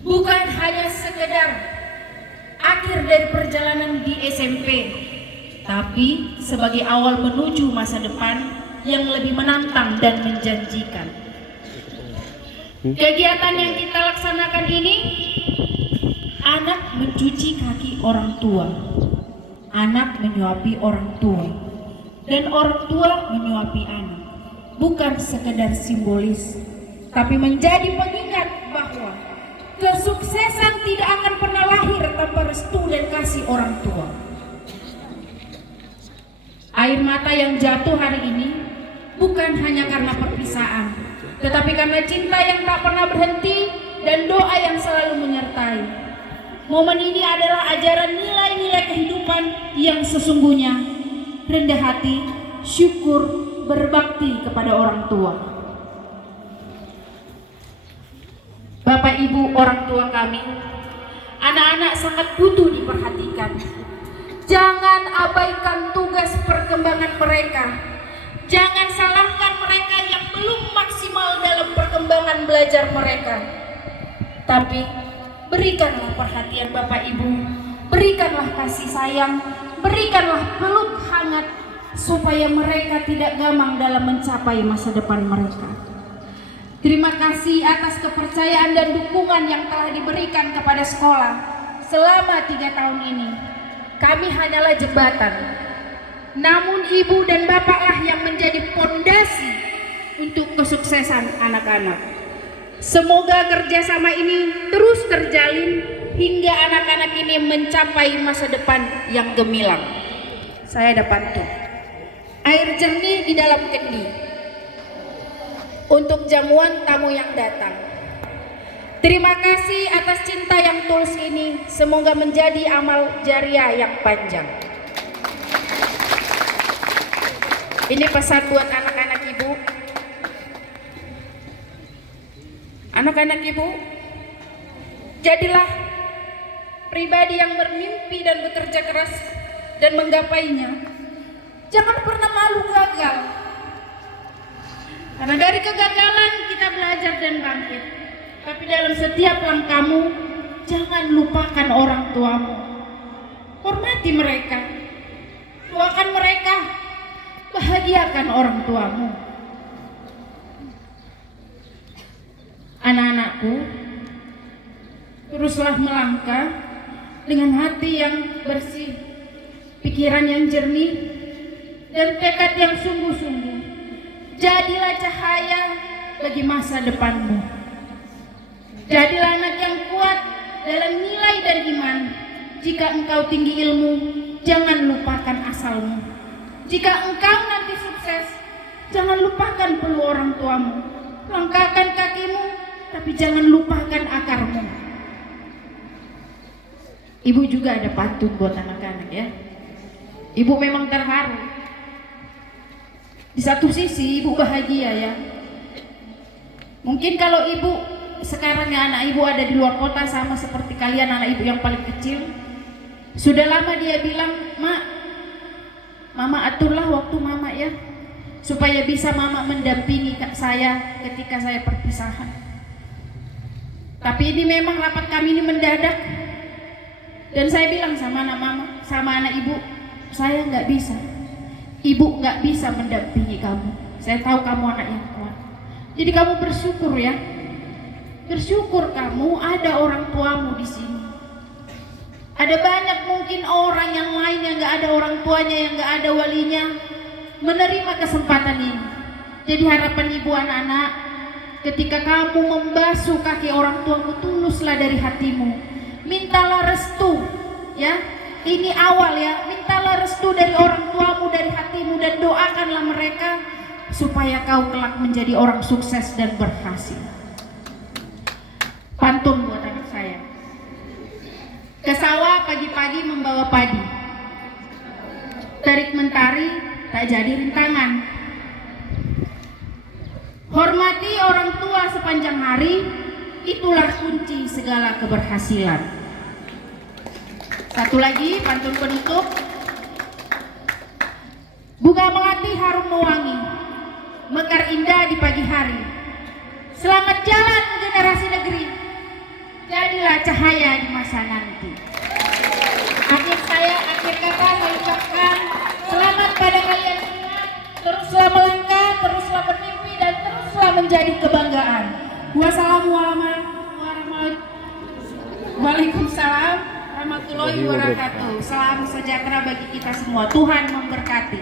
bukan hanya sekedar akhir dari perjalanan di SMP, tapi sebagai awal menuju masa depan yang lebih menantang dan menjanjikan. Kegiatan yang kita laksanakan ini, anak mencuci kaki orang tua, anak menyuapi orang tua, dan orang tua menyuapi anak. Bukan sekedar simbolis, tapi menjadi pengingat bahwa kesuksesan tidak akan pernah lahir tanpa restu dan kasih orang tua. Air mata yang jatuh hari ini bukan hanya karena perpisahan, tetapi karena cinta yang tak pernah berhenti dan doa yang selalu menyertai. Momen ini adalah ajaran nilai-nilai kehidupan yang sesungguhnya: rendah hati, syukur, berbakti kepada orang tua. Bapak Ibu orang tua kami, anak-anak sangat butuh diperhatikan. Jangan abaikan tugas perkembangan mereka. Jangan salahkan mereka yang belum maksimal dalam perkembangan belajar mereka. Tapi berikanlah perhatian Bapak Ibu, berikanlah kasih sayang, berikanlah peluk hangat supaya mereka tidak gamang dalam mencapai masa depan mereka. Terima kasih atas kepercayaan dan dukungan yang telah diberikan kepada sekolah selama 3 tahun ini. Kami hanyalah jembatan, namun ibu dan bapaklah yang menjadi pondasi untuk kesuksesan anak-anak. Semoga kerjasama ini terus terjalin hingga anak-anak ini mencapai masa depan yang gemilang. Saya ada pantun. Air jernih di dalam kendi untuk jamuan tamu yang datang. Terima kasih atas cinta yang tulus ini. Semoga menjadi amal jariah yang panjang. Ini pesan buat anak-anak ibu. Anak-anak ibu, jadilah pribadi yang bermimpi dan bekerja keras dan menggapainya. Jangan pernah malu gagal, karena dari kegagalan kita belajar dan bangkit. Tapi dalam setiap langkahmu, jangan lupakan orang tuamu. Hormati mereka, doakan mereka, bahagiakan orang tuamu. Anak-anakku, teruslah melangkah dengan hati yang bersih, pikiran yang jernih, dan tekad yang sungguh-sungguh. Jadilah cahaya bagi masa depanmu. Jadilah anak yang kuat dalam nilai dan iman. Jika engkau tinggi ilmu, jangan lupakan asalmu. Jika engkau nanti sukses, jangan lupakan perlu orang tuamu. Langkahkan kakimu, tapi jangan lupakan akarmu. Ibu juga ada pantun buat anak-anak ya. Ibu memang terharu. Di satu sisi ibu bahagia ya. Mungkin kalau ibu sekarang ya, anak ibu ada di luar kota sama seperti kalian, anak ibu yang paling kecil. Sudah lama dia bilang, "Mak, Mama aturlah waktu Mama ya, supaya bisa Mama mendampingi saya ketika saya perpisahan." Tapi ini memang rapat kami ini mendadak. Dan saya bilang sama anak Mama, sama anak ibu, saya nggak bisa. Ibu nggak bisa mendampingi kamu. Saya tahu kamu anak yang kuat. Jadi kamu bersyukur ya. Bersyukur kamu ada orang tuamu di sini. Ada banyak mungkin orang yang lain yang nggak ada orang tuanya, yang nggak ada walinya, menerima kesempatan ini. Jadi harapan ibu anak-anak, ketika kamu membasuh kaki orang tuamu, tuluslah dari hatimu. Mintalah restu, ya. Ini awal ya. Mintalah restu dari orang tuamu, dari hatimu, dan doakanlah mereka supaya kau kelak menjadi orang sukses dan berhasil. Pantun buat anak saya. Ke sawah pagi-pagi membawa padi, tarik mentari tak jadi rintangan. Hormati orang tua sepanjang hari, itulah kunci segala keberhasilan. Satu lagi pantun penutup. Bunga melati harum mewangi, mekar indah di pagi hari. Selamat jalan generasi negeri. Jadi cahaya di masa nanti. Akhir kata saya ucapkan selamat pada kalian semua. Teruslah melangkah, teruslah bermimpi, dan teruslah menjadi kebanggaan. Waalaikumsalam warahmatullahi wabarakatuh. Salam sejahtera bagi kita semua. Tuhan memberkati.